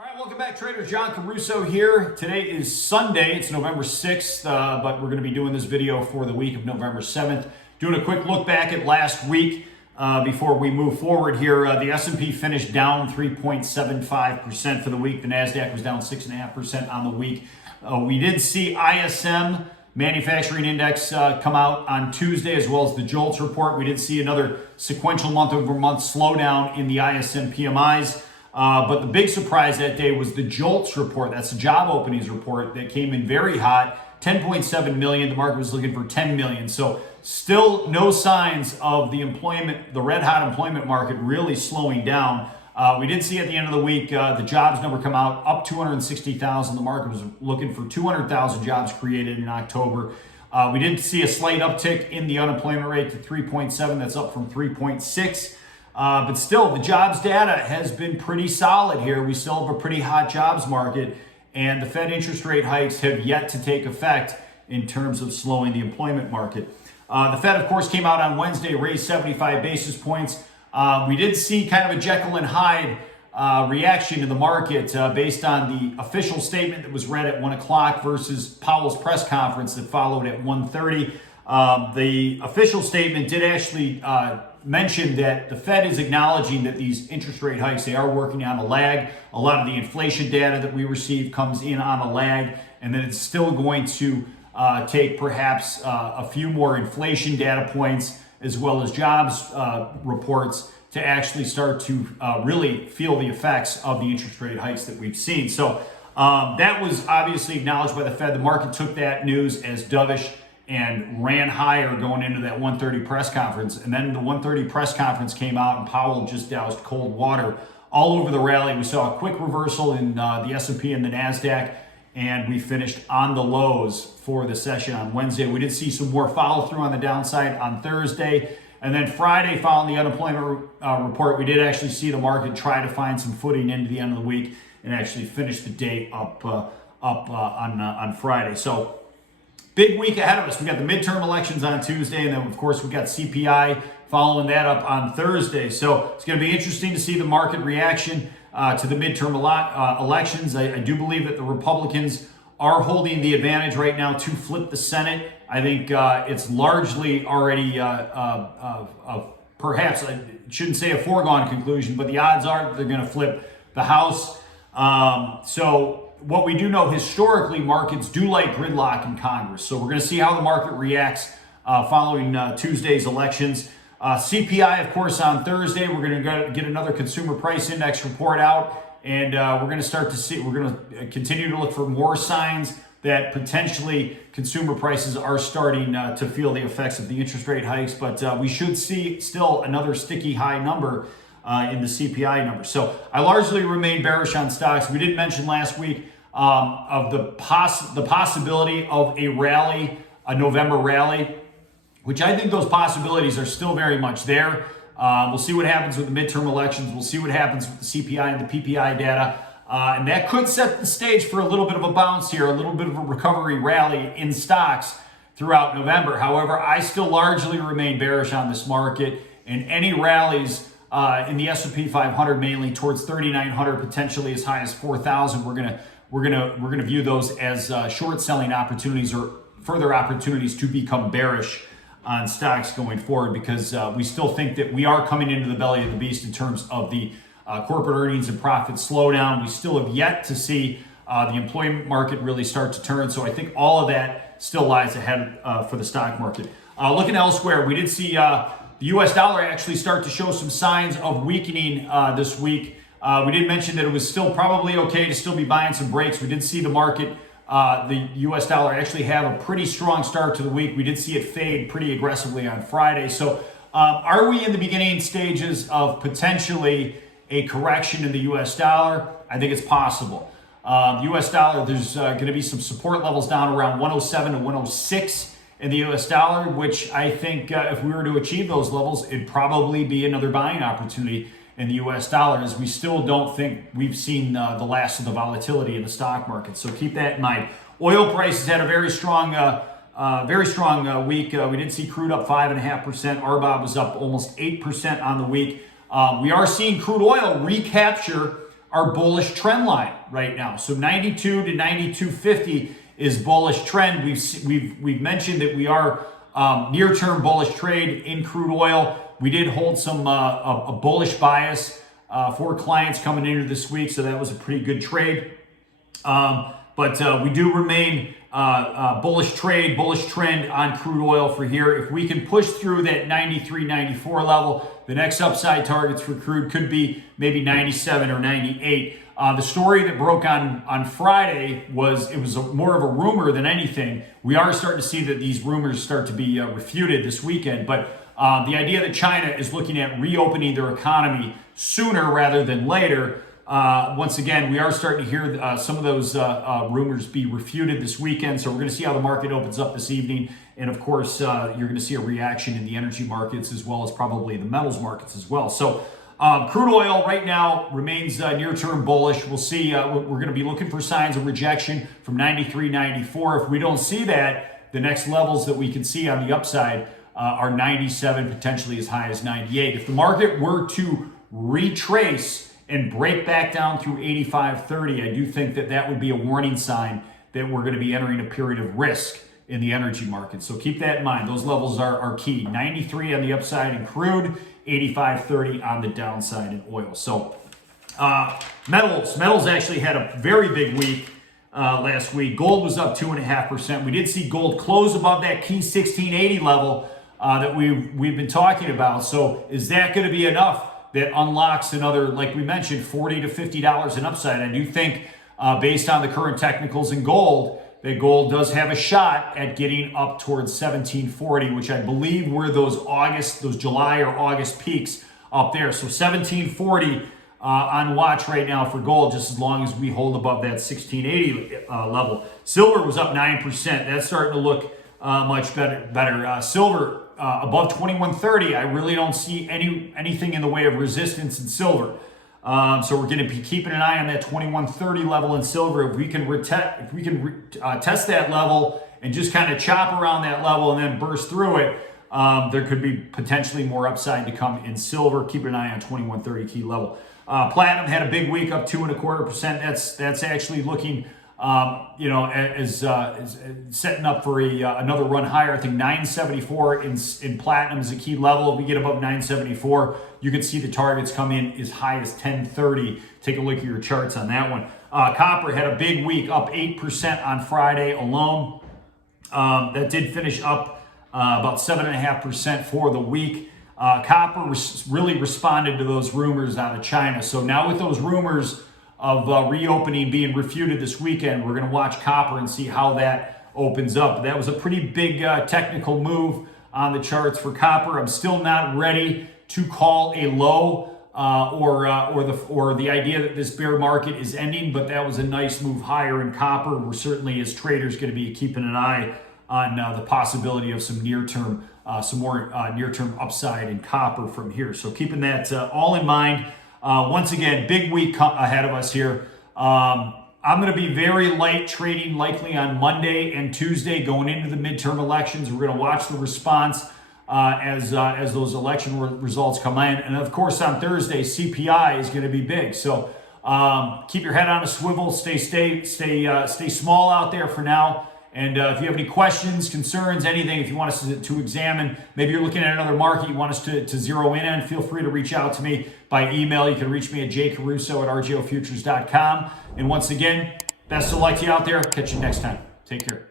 All right, welcome back, traders. John Caruso here. Today is Sunday. It's November 6th, but we're going to be doing this video for the week of November 7th. Doing a quick look back at last week before we move forward here. The S&P finished down 3.75% for the week. The NASDAQ was down 6.5% on the week. We did see ISM Manufacturing Index come out on Tuesday, as well as the JOLTS report. We did see another sequential month-over-month slowdown in the ISM PMIs. But the big surprise that day was the JOLTS report. That's the job openings report that came in very hot, 10.7 million. The market was looking for 10 million. So still no signs of the red hot employment market really slowing down. We did see at the end of the week, the jobs number come out up 260,000. The market was looking for 200,000 jobs created in October. We did see a slight uptick in the unemployment rate to 3.7. That's up from 3.6. But still, the jobs data has been pretty solid here. We still have a pretty hot jobs market, and the Fed interest rate hikes have yet to take effect in terms of slowing the employment market. The Fed, of course, came out on Wednesday, raised 75 basis points. We did see kind of a Jekyll and Hyde reaction to the market based on the official statement that was read at 1 o'clock versus Powell's press conference that followed at 1:30. The official statement did actually mentioned that the Fed is acknowledging that these interest rate hikes, they are working on a lag. A lot of the inflation data that we receive comes in on a lag, and then it's still going to take perhaps a few more inflation data points as well as jobs reports to actually start to really feel the effects of the interest rate hikes that we've seen. So that was obviously acknowledged by the Fed. The market took that news as dovish and ran higher going into that 1:30 press conference. And then the 1:30 press conference came out and Powell just doused cold water all over the rally. We saw a quick reversal in the S&P and the NASDAQ, and we finished on the lows for the session on Wednesday. We did see some more follow through on the downside on Thursday. And then Friday, following the unemployment report, we did actually see the market try to find some footing into the end of the week and actually finish the day up on Friday. So big week ahead of us. We got the midterm elections on Tuesday, and then, of course, we got CPI following that up on Thursday. So it's going to be interesting to see the market reaction to the midterm elections. I do believe that the Republicans are holding the advantage right now to flip the Senate. I think it's largely already, perhaps, I shouldn't say a foregone conclusion, but the odds are that they're going to flip the House. So what we do know historically, markets do like gridlock in Congress. So we're going to see how the market reacts following Tuesday's elections. CPI, of course, on Thursday, we're going to get another consumer price index report out. And we're going to continue to look for more signs that potentially consumer prices are starting to feel the effects of the interest rate hikes. But we should see still another sticky high number in the CPI number. So I largely remain bearish on stocks. We did mention last week of the possibility of a rally, a November rally, which I think those possibilities are still very much there. We'll see what happens with the midterm elections. We'll see what happens with the CPI and the PPI data. And that could set the stage for a little bit of a bounce here, a little bit of a recovery rally in stocks throughout November. However, I still largely remain bearish on this market, and any rallies in the S&P 500, mainly towards 3,900, potentially as high as 4,000. We're gonna view those as short selling opportunities or further opportunities to become bearish on stocks going forward, because we still think that we are coming into the belly of the beast in terms of the corporate earnings and profit slowdown. We still have yet to see the employment market really start to turn. So I think all of that still lies ahead for the stock market. Looking elsewhere, we did see the U.S. dollar actually start to show some signs of weakening this week. We did mention that it was still probably okay to still be buying some breaks. We did see the market, the U.S. dollar actually have a pretty strong start to the week. We did see it fade pretty aggressively on Friday. So are we in the beginning stages of potentially a correction in the U.S. dollar? I think it's possible. The U.S. dollar, there's going to be some support levels down around 107 to 106 in the U.S. dollar, which I think if we were to achieve those levels, it'd probably be another buying opportunity in the U.S. dollar, as we still don't think we've seen the last of the volatility in the stock market. So keep that in mind. Oil prices had a very strong week. We did see crude up 5.5%. RBOB was up almost 8% on the week. We are seeing crude oil recapture our bullish trend line right now. So 92 to 92.50 is bullish trend. We've mentioned that we are near-term bullish trade in crude oil. We did hold some a bullish bias for clients coming into this week, so that was a pretty good trade. But we do remain bullish trend on crude oil for here. If we can push through that 93, 94 level, the next upside targets for crude could be maybe 97 or 98. The story that broke on Friday was more of a rumor than anything. We are starting to see that these rumors start to be refuted this weekend, but the idea that China is looking at reopening their economy sooner rather than later. Once again, we are starting to hear some of those rumors be refuted this weekend. So we're going to see how the market opens up this evening. And of course, you're going to see a reaction in the energy markets as well as probably the metals markets as well. So crude oil right now remains near-term bullish. We'll see. We're going to be looking for signs of rejection from 93, 94. If we don't see that, the next levels that we can see on the upside are 97, potentially as high as 98. If the market were to retrace and break back down through 85.30, I do think that would be a warning sign that we're going to be entering a period of risk in the energy market. So keep that in mind. Those levels are key. 93 on the upside in crude, 85.30 on the downside in oil. So metals actually had a very big week last week. Gold was up 2.5%. We did see gold close above that key 1680 level that we've been talking about. So is that going to be enough that unlocks another, like we mentioned, $40 to $50 in upside? I do think based on the current technicals in gold, that gold does have a shot at getting up towards 1740, which I believe were those July or August peaks up there. So 1740 on watch right now for gold, just as long as we hold above that 1680 level. Silver was up 9%. That's starting to look much better. Silver above 2130, I really don't see anything in the way of resistance in silver. So we're going to be keeping an eye on that 2130 level in silver. If we can test that level and just kind of chop around that level and then burst through it, there could be potentially more upside to come in silver. Keep an eye on 2130 key level. Platinum had a big week, up 2.25%. That's actually looking as setting up for another run higher. I think 974 in platinum is a key level. If we get above 974, you can see the targets come in as high as 1030. Take a look at your charts on that one. Copper had a big week, up 8% on Friday alone. That did finish up about 7.5% for the week. Copper really responded to those rumors out of China. So now with those rumors of reopening being refuted this weekend, we're going to watch copper and see how that opens up. That was a pretty big technical move on the charts for copper. I'm still not ready to call a low or the idea that this bear market is ending, but that was a nice move higher in copper. We're certainly, as traders, going to be keeping an eye on the possibility of some more near-term upside in copper from here. So keeping that all in mind. Once again, big week ahead of us here. I'm going to be very light trading likely on Monday and Tuesday going into the midterm elections. We're going to watch the response as those election results come in. And of course, on Thursday, CPI is going to be big. So keep your head on a swivel. Stay small out there for now. And if you have any questions, concerns, anything, if you want us to examine, maybe you're looking at another market you want us to zero in on, feel free to reach out to me by email. You can reach me at jcaruso@rgofutures.com. And once again, best of luck to you out there. Catch you next time. Take care.